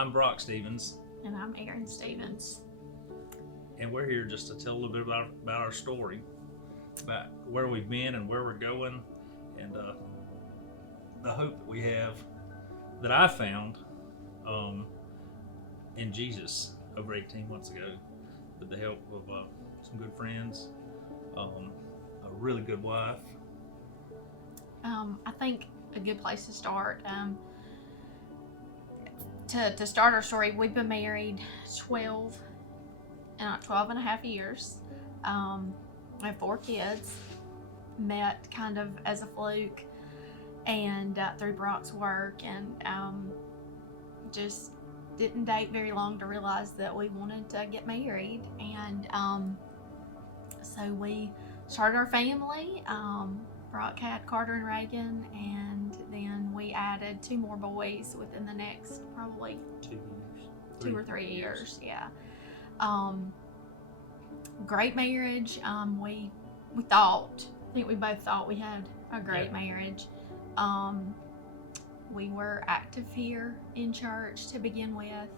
I'm Brock Stevens, And I'm Erin Stevens. and we're here just to tell a little bit about our story, about where we've been and where we're going, and the hope that we have, that I found in Jesus over 18 months ago, with the help of some good friends, a really good wife. I think a good place to start, to start our story, we've been married 12 and a half years. We have 4 kids, met kind of as a fluke and through Brock's work, and just didn't date very long to realize that we wanted to get married. And so we started our family. Brock had Carter and Reagan, and then we added 2 more boys within the next probably 2 or 3 years. Yeah. Great marriage. We both thought we had a great marriage. We were active here in church to begin with,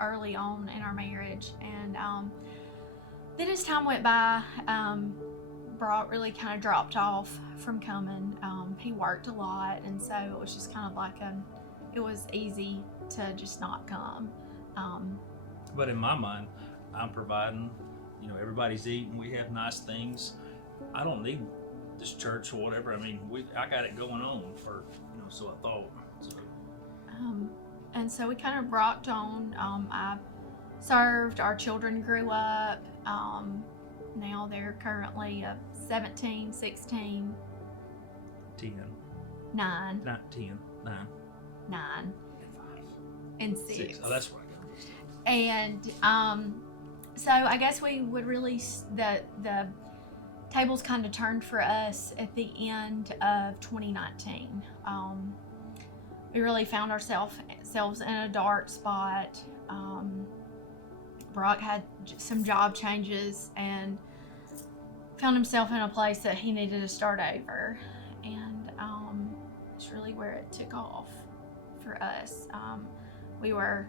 early on in our marriage, and then as time went by, Brock really kind of dropped off from coming. He worked a lot, and so it was just kind of like it was easy to just not come. But in my mind, I'm providing, everybody's eating, we have nice things. I don't need this church or whatever. I mean, I got it going on so I thought. So. And so we kind of rocked on. I served, our children grew up. Now they're currently 17, 16, 10. 9. Not 10, 9. 9. And 5. And 6. Oh, that's right. And so I guess we would really, the tables kind of turned for us at the end of 2019. We really found ourselves in a dark spot. Brock had some job changes and found himself in a place that he needed to start over. And it's really where it took off for us. We were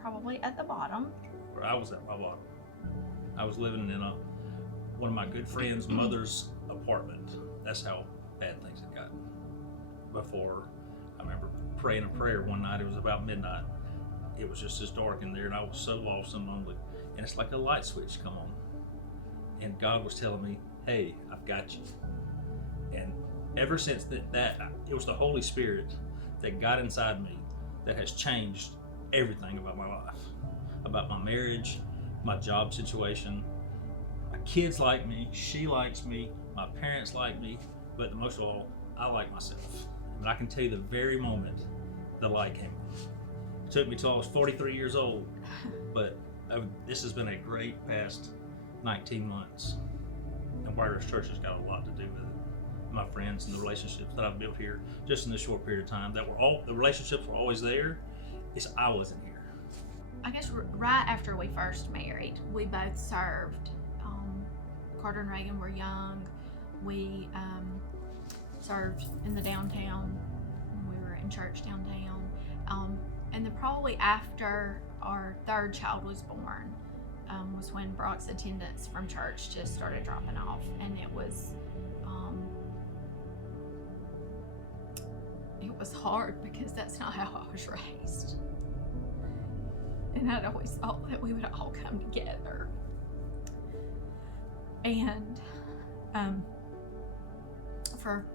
probably at the bottom. I was at my bottom. I was living in one of my good friend's mother's apartment. That's how bad things had gotten. Before, I remember praying a prayer one night. It was about midnight. It was just as dark in there, and I was so lost and lonely. And it's like a light switch come on. And God was telling me, hey, I've got you. And ever since that, it was the Holy Spirit that got inside me that has changed everything about my life, about my marriage, my job situation. My kids like me, she likes me, my parents like me, but most of all, I like myself. And I can tell you the very moment the light came on. It took me till I was 43 years old, but this has been a great past 19 months. And Warriors Church has got a lot to do with it. My friends and the relationships that I've built here just in this short period of time, the relationships were always there. I wasn't here. I guess right after we first married, we both served. Carter and Reagan were young. We served in the downtown when we were in church downtown. And then probably after our 3rd child was born was when Brock's attendance from church just started dropping off. And it was hard because that's not how I was raised. And I'd always thought that we would all come together. And for,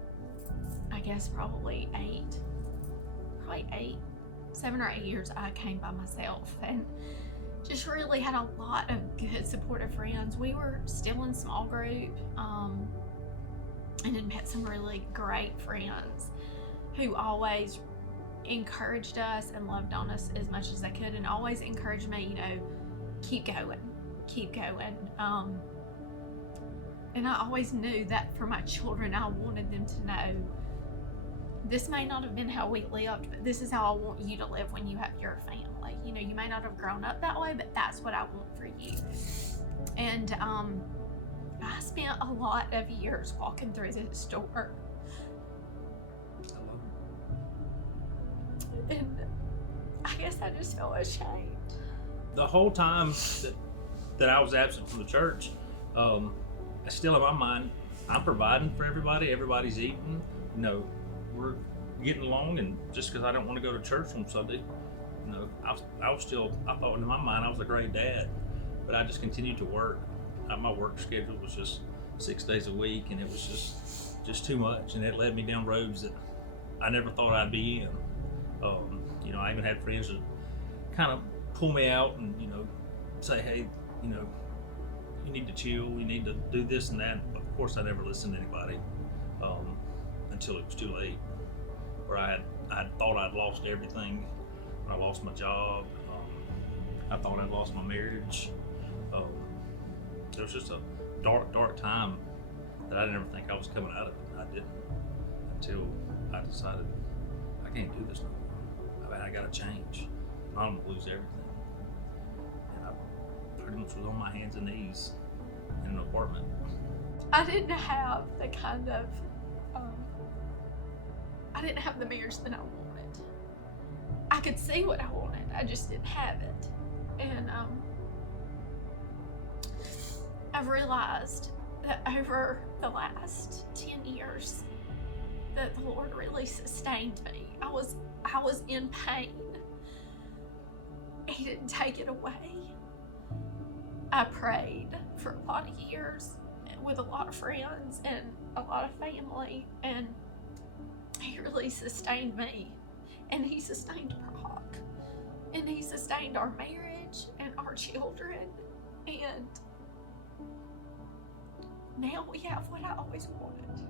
I guess, probably 7 or 8 years, I came by myself and just really had a lot of good supportive friends. We were still in small group, and had met some really great friends who always encouraged us and loved on us as much as they could, and always encouraged me, keep going. And I always knew that for my children, I wanted them to know this may not have been how we lived, but this is how I want you to live when you have your family. You may not have grown up that way, but that's what I want for you. And I spent a lot of years walking through this door. And I guess I just feel ashamed. The whole time that I was absent from the church, still in my mind, I'm providing for everybody. Everybody's eating. You know, we're getting along, and just because I don't want to go to church on Sunday, you know, I was still. I thought in my mind I was a great dad, but I just continued to work. My work schedule was just 6 days a week, and it was just too much, and it led me down roads that I never thought I'd be in. You know, I even had friends that kind of pull me out and, you know, say, hey, you know, you need to chill, you need to do this and that. But of course, I never listened to anybody until it was too late. Where I had thought I'd lost everything. When I lost my job, I thought I'd lost my marriage. It was just a dark time that I didn't ever think I was coming out of it. I didn't until I decided I can't do this no more. I gotta change. I'm gonna lose everything. And I pretty much was on my hands and knees in an apartment. I didn't have the kind of, I didn't have the marriage that I wanted. I could see what I wanted, I just didn't have it. And I've realized that over the last 10 years that the Lord really sustained me. I was in pain. He didn't take it away. I prayed for a lot of years with a lot of friends and a lot of family, and He really sustained me, and He sustained Brock, and He sustained our marriage and our children, and now we have what I always wanted.